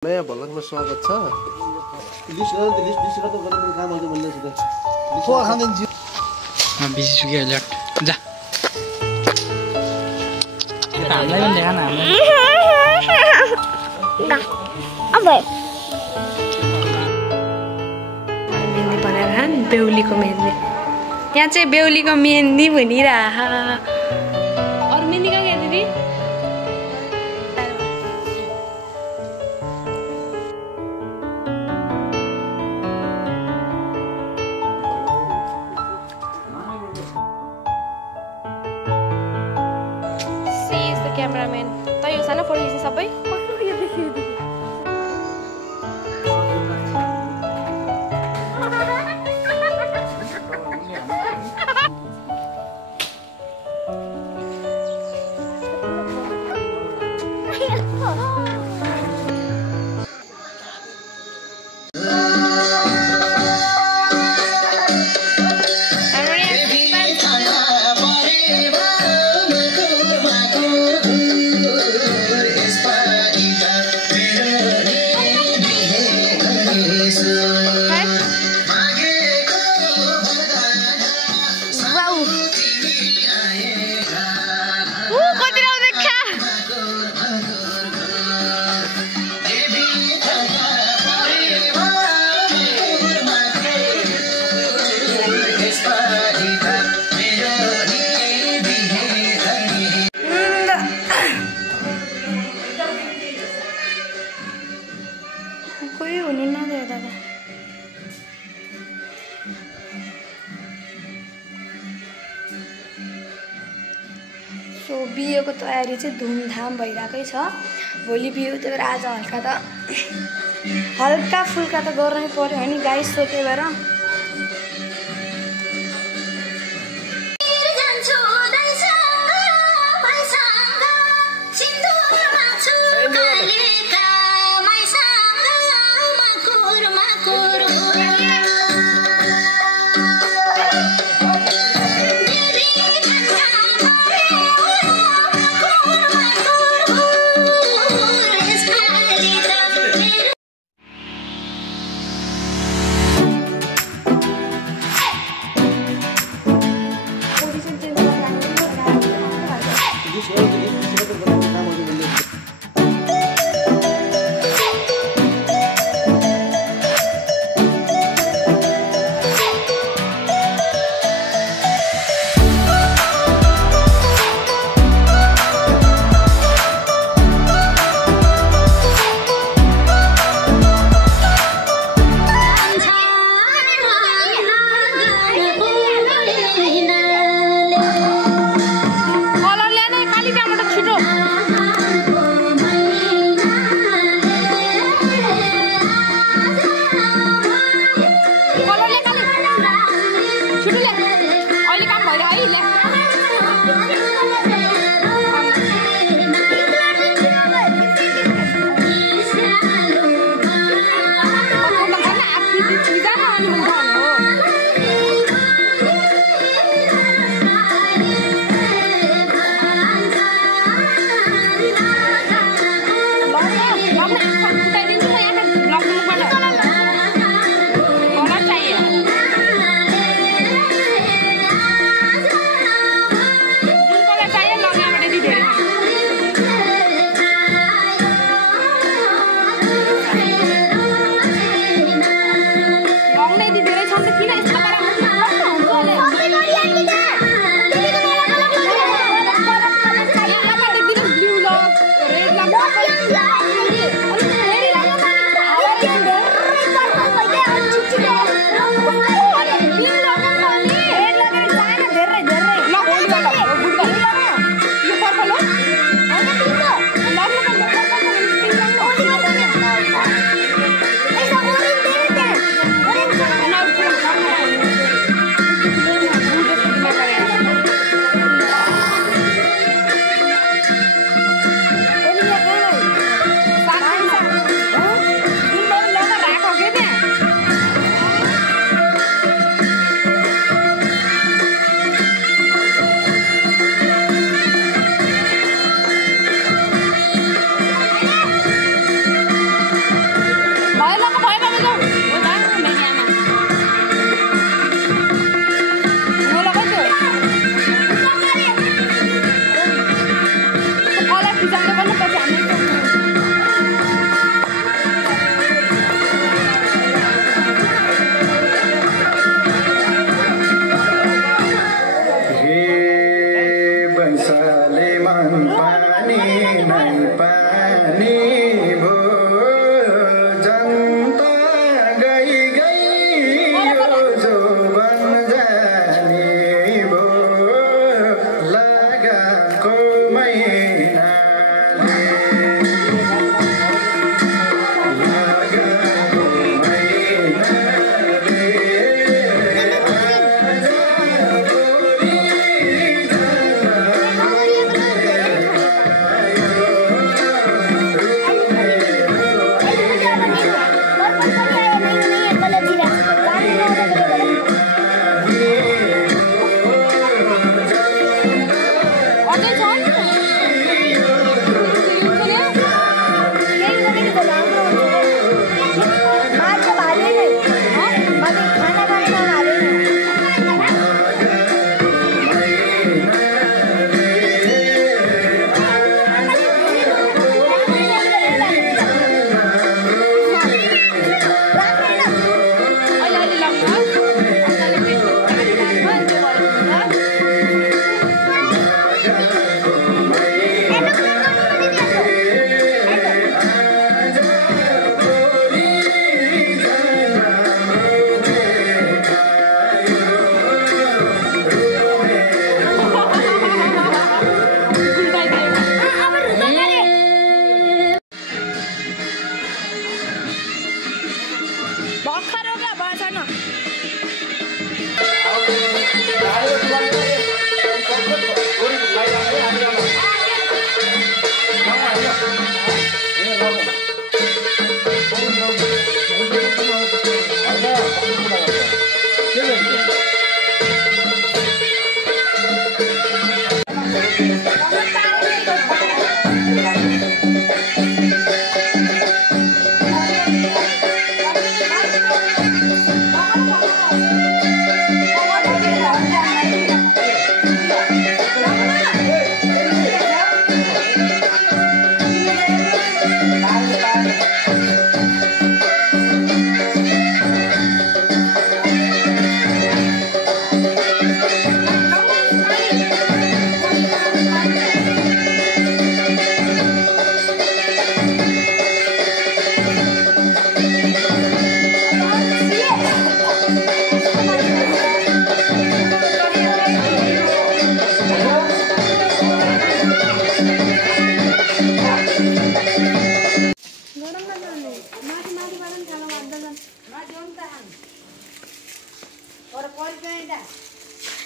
नयाँ भ्लगमा स्वागत छ। लिस्ट त गर्ने काम आउँछ भन्दै छु त। खो खाँदैन म बिजी छु के लट जा। हामीलाई पनि देखा न हामीलाई। मेहन्दी बनाएर खान बेहुलीको मेहन्दी। यहाँ चाहिँ बेहुलीको मेहन्दी भनिरहा। अरू मेहन्दी कहाँ गयो दिदी? क्यामेराम्यान त यो सानो फोटो खिच्ने सबै कोही हुनु नदियो दादा। सो बिहेको तयारी चाहिँ धुमधाम भइरहेकै छ। भोलि बिहे त्यही भएर आज हल्का फुल्का त गर्नै पर्यो होइन गाइस। सो त्यही भएर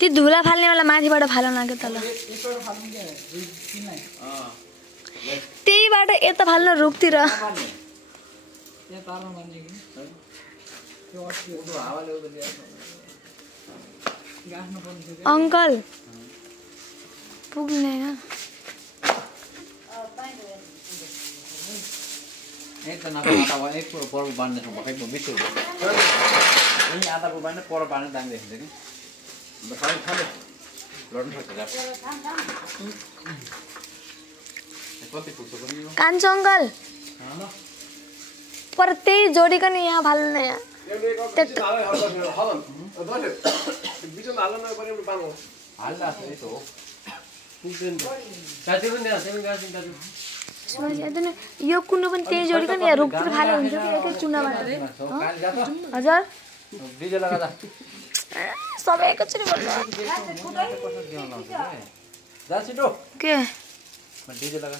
ती धुला फाल्नेवाला माथिबाट फाल्न लाग्यो तल त्यहीबाट यता फाल्न रुखतिर अङ्कल पुग्दैन एक पर्व बाँध्ने ठाउँमा खै म बिर्छु यहीँ आधाको बाँध्ने पर्व बाँध्ने दामी देखिन्छ नि खालि खालि लड्नु सक्छ कति पुग्छ पनि यो कान्छो अङ्कल पर त्यही जोडिकन यहाँ फाल्नु न यहाँ हाल्दा यही त हो यो कुनो पनि त्यही जोडिकन यहाँ रुखतिर फाले हुन्छ कि एकै चुनाबाट हजुर डिजे लगादा सबै एकैचोटि जा छिटो के डिजे लगा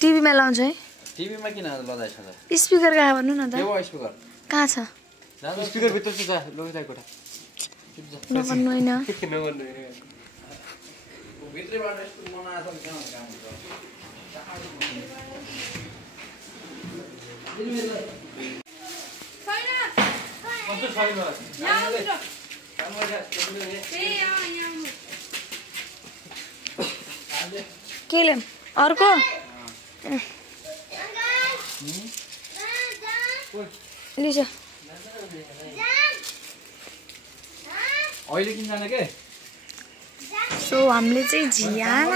टिभीमा लाउँछ है टिभीमा किन लजाइछ त स्पिकर कहाँ भन्नु न त के हो स्पिकर कहाँ छ स्पिकर भित्र छ जा लगिरहेको कोठा नगर्नु होइन भित्रबाट यस्तो मनाएको छ के काम हुन्छ के ल्याम अर्को लिन्छ अहिले किन जाने के सो हामीले चाहिँ झियान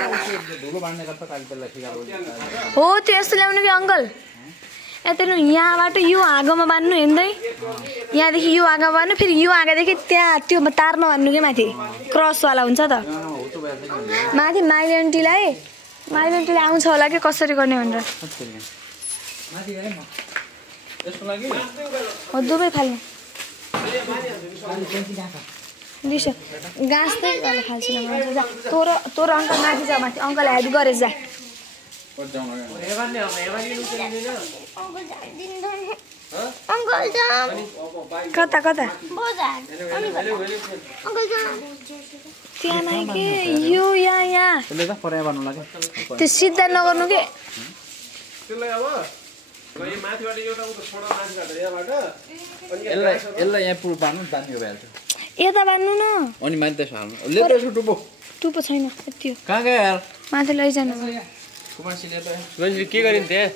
धुलो बाँड्ने गर्छ काली त्यसलाई ठिकाको हो त्यो यस्तो ल्याउनु कि अङ्कल यता यहाँबाट यो आगोमा बाँध्नु हेर्दै यहाँदेखि यो आगो बाँध्नु फेरि यो आगोदेखि त्यहाँ त्यो तारमा बाँध्नु कि माथि क्रसवाला हुन्छ त माथि माइलेन्टीलाई आउँछ होला कि कसरी गर्ने भनेर हो दुवै फाल्ने दिसो गाँस चाहिँ गएर फाल्छु न जा तोरो अङ्कल माथि जा माथि अङ्कल हेल्प गरेछ जा कता कता त्यहाँ नै के यो यहाँ त्यो सिधा नगर्नु के यसलाई यहाँ पुरो बाँध्नु बाँधियो भइहाल्छ यता बाँध्नु न अनि माथि त्यसो हाल्नु लेतो टुप्पो टुप्पो छैन यति कहाँ गयो यार माथि लैजानु के गरिन् त्यहाँ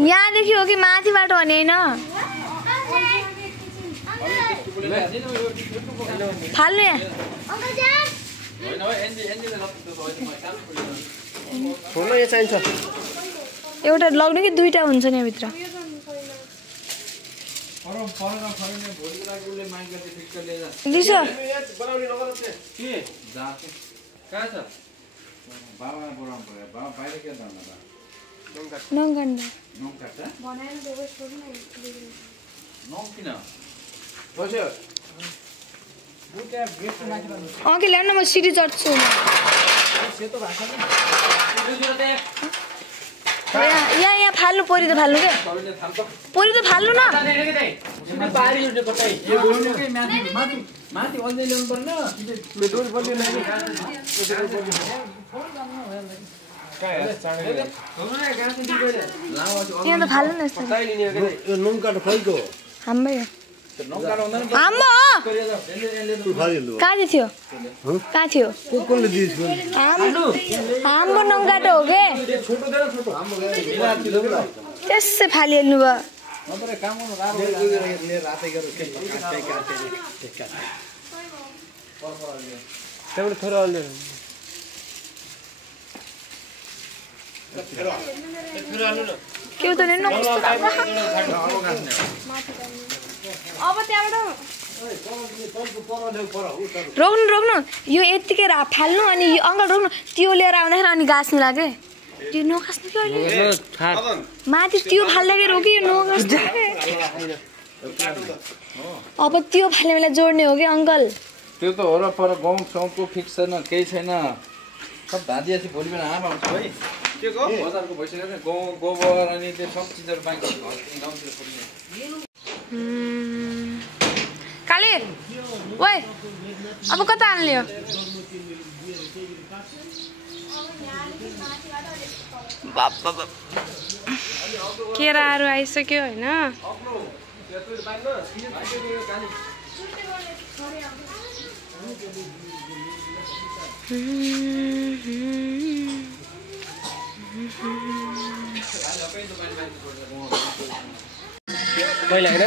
यहाँदेखि हो कि माथिबाट हो नि होइन फाल्नु यहाँ एउटा लग्नु कि दुईटा हुन्छ नि यहाँभित्र लिसो नङ्गन्दा अघि ल्याउनु म सिडी चढ्छु यहाँ फाल्नु परि त फाल्नु के परि त फाल्नु न यहाँ त फाल्नु न यस्तो हाम्रै कहाँ थियो हाम्रो नङ्गाटो हो के त्यसै फालिहाल्नु भयो के त अब त्यहाँबाट रोक्नु यो यत्तिकै फाल्नु अनि यो अङ्कल रोक्नु त्यो लिएर आउँदाखेरि अनि गाँच्नु लाग्यो त्यो नगाँच्नु कि अहिले माथि त्यो फाल्दाखेरि रोक्यो यो नगाँच्नु अब त्यो फाल्ने बेला जोड्ने हो कि अङ्कल त्यो त हो र पर गाउँ ठाउँको फिक्स छैन केही छैन सब धादिएपछि भोलि बिहान आमा आउँछ है के को बजारको भइसक्यो नि गोबर अनि त्यो सब चिजहरु पाइन्छ गाउँतिर पुग्ने काले ओइ अब कता हाल्ने हो बाबा केराहरु आइसक्यो हैन पहिला हैन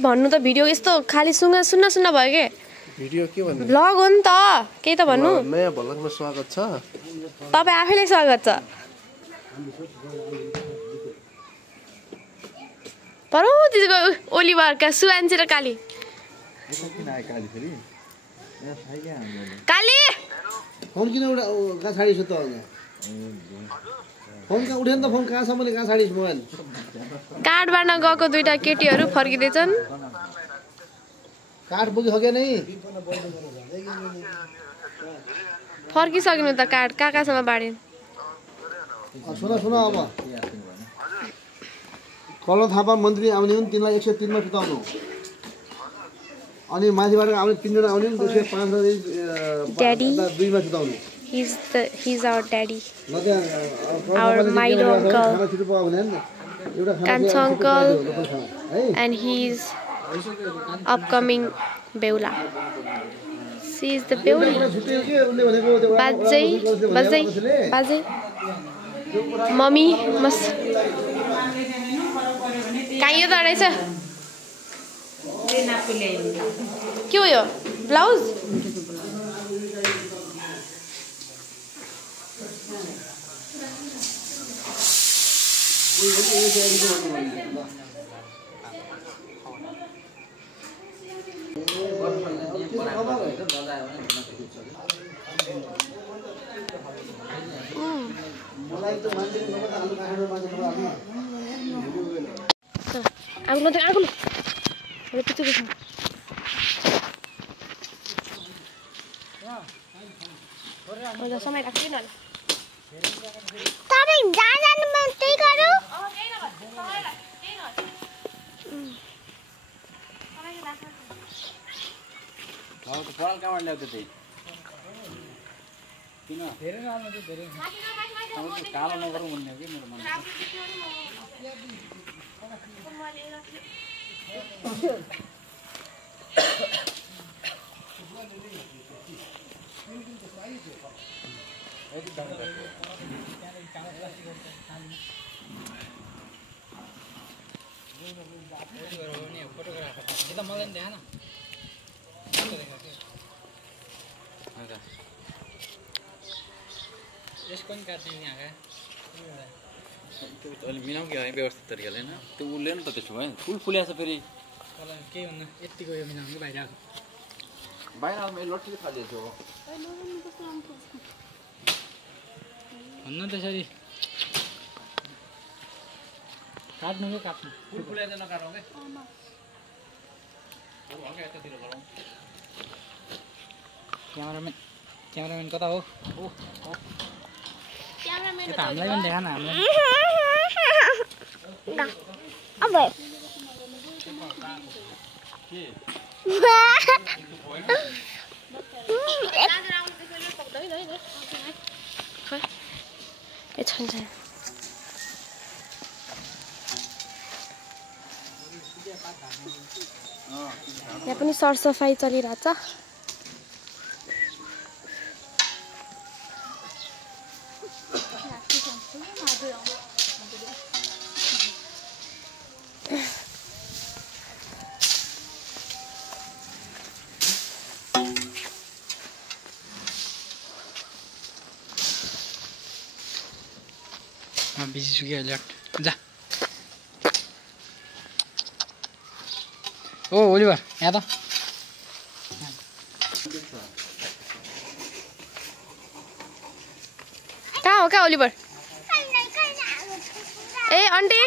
भन्नु त भिडियो यस्तो खाली सुन्न भयो के भिडियो के भन्नु भ्लग हो नि त केही त भन्नु नयाँ भ्लगमा स्वागत छ तपाई आफैले स्वागत छ परौ दिदीको ओलिभरका सुवान्ची र काली काली फोन किन कहाँ छाडिस त फोन कहाँ उठेन त फोन कहाँसम्मले कहाँ छाडिस मोबाइल काठ बाड्न गएको दुईटा केटीहरू फर्किँदैछन् काठ पुगिसक्यो नि फर्किसक्नु त काठ कहाँसम्म बाड्यो सुन अब कलो थापा मन्त्री आउने हुन् तिनलाई 103 मा सुताउनु अनि माथिबाट आउने 3 जना आउने 205 र 2 मा सुताउनु He's our daddy. Our Milo uncle. Kancho uncle. And he's upcoming Beula. She is the Beuli. Bajai. Mommy must. Can you do this? के हो यो ब्लाउज समय राख्छु न तपाईं जहाँ जानु त्यही गरौ पराल कहाँबाट ल्याउँथ्यो त्यही किन धेरै हाल्नु चाहिँ धेरै कालो नगरौँ भन्ने हो कि मेरो मनमा Kita mau lihat mana? यसको नि काट्ने नि आगा त्यो अलि मिलाउँ कि व्यवस्थित तरिकाले हैन त्यो उले नि त त्यसो भयो फुल फुल्या छ फेरि तल के भन्नु यतिको यो मिलाउनु बाहिर आको बाहिर आउनु मैले लट्ठी फालिदिएको हो भन्नु त्यसरी काट्नु के काट्नु फुल फुल्या चाहिँ नकाटौँ के हल्का यतातिर गरौँ क्यामेराम्यान कता हो यता हामीलाई पनि देखा न हामीलाई यहाँ पनि सरसफाई चलिरहेछ बिसिसक्यो अहिले जा ओ ओलिभर यहाँ त कहाँ हो कहाँ ओलिभर ए आन्टी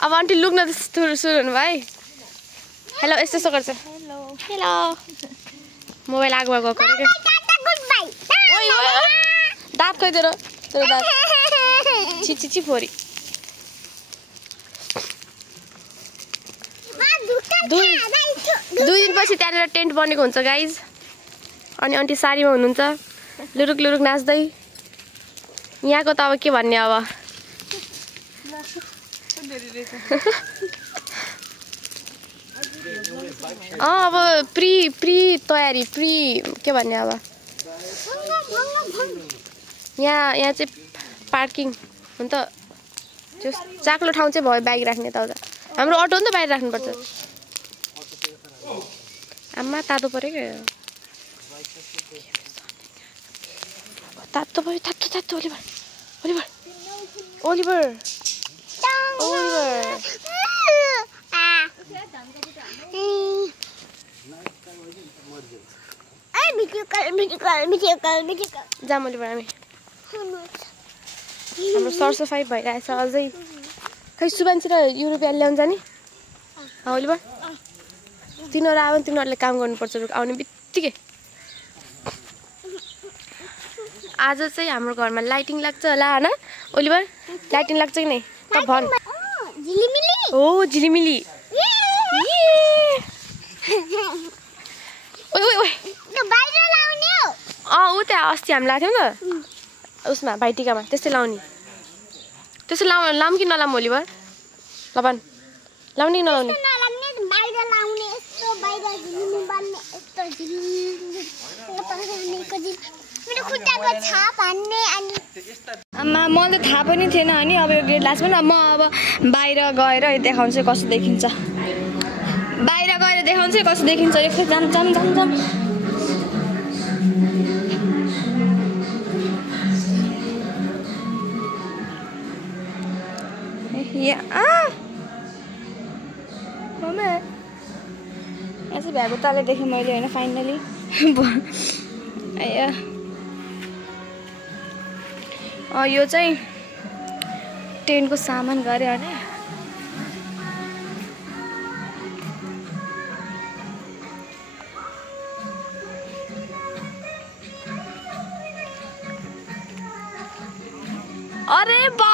अब आन्टी लुक्न त सुरु हुनु भयो हेलो यस्तो यस्तो गर्छ हेलो मोबाइल आगोमा गएको अरे दाँत खै तेरो दाँत छि फोरी दुई दिनपछि त्यहाँनिर टेन्ट बनेको हुन्छ गाइज अनि आन्टी सारीमा हुनुहुन्छ लुरुक लुरुक नाच्दै यहाँको त अब के भन्ने अब अब प्री तयारी के भन्ने अब यहाँ चाहिँ पार्किङ हो नि त त्यो चाक्लो ठाउँ चाहिँ भयो बाइक राख्ने त हाम्रो अटो नि त बाहिर राख्नुपर्छ आमा तातो पऱ्यो क्या तातो पऱ्यो तातो ओलिभर जाम ओलिभर हामी हाम्रो सरसफाइ भइरहेछ अझै खै सुबान्सी र युरोपियन ल्याउँछ नि ओलिभर तिनीहरू आयो भने तिनीहरूले काम गर्नुपर्छ आउने बित्तिकै आज चाहिँ हाम्रो घरमा लाइटिङ लाग्छ होला होइन ओलिभर लाइटिङ लाग्छ कि नै त भन हो झिलिमिली ऊ त्यहाँ अस्ति हामी लाएको थियौँ नि त उसमा भाइटिकामा त्यस्तै लाउने त्यस्तो लाउँ कि नलाऊँ ओलिभर ल भन लाउने कि नलाउने आमा मलाई त थाहा पनि थिएन अनि अब यो गेट लास्ट पनि म अब बाहिर गएर देखाउँछु कसो देखिन्छ एकखेप जाम यहाँ चाहिँ भ्याएको ताले देखेँ मैले होइन फाइनली यो चाहिँ टेन्टको सामान गऱ्यो होइन अरे बा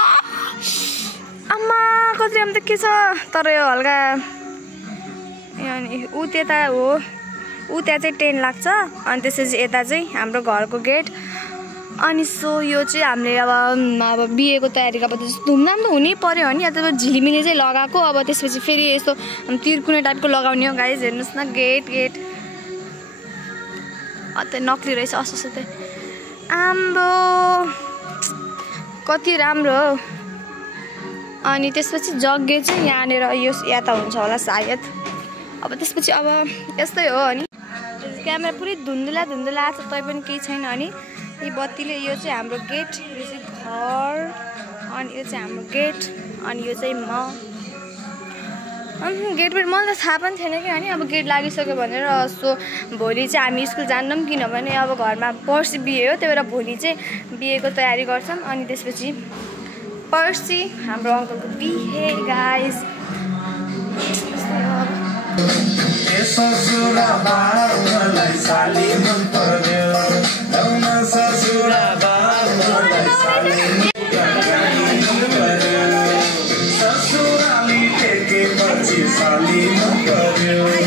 आमा कति राम्रो के छ तर यो हल्का अनि ऊ त्यता हो ऊ त्यहाँ चाहिँ टेन्ट लाग्छ अनि त्यसपछि यता चाहिँ हाम्रो घरको गेट अनि सो यो चाहिँ हामीले अब बिहेको तयारीको अब धुमधाम त हुनै पर्यो हो नि या त झिलिमिली चाहिँ लगाएको अब त्यसपछि फेरि यस्तो तिर्कुने टाइपको लगाउने हो गाइज हेर्नुहोस् न गेट अझै नक्ली रहेछ अस्ति चाहिँ आम्बो कति राम्रो हो अनि त्यसपछि जग्गे चाहिँ यहाँनिर यो त हुन्छ होला सायद अब त्यसपछि अब यस्तै हो अनि क्यामेरा पुरै धुन्धुला आएको छ तै पनि केही छैन अनि यो बत्तीले यो चाहिँ हाम्रो गेट यो चाहिँ घर अनि यो चाहिँ हाम्रो गेट अनि यो चाहिँ गेटबाट मलाई त थाहा पनि थिएन कि अनि अब गेट लागिसक्यो भनेर सो भोलि चाहिँ हामी स्कुल जान्नौँ किनभने अब घरमा पर्सि बिहे हो त्यही भएर भोलि चाहिँ बिहेको तयारी गर्छौँ अनि त्यसपछि पर्सि हाम्रो अङ्कलको बिहे गाइस ससुराली टेके पछि साली मन पर्यो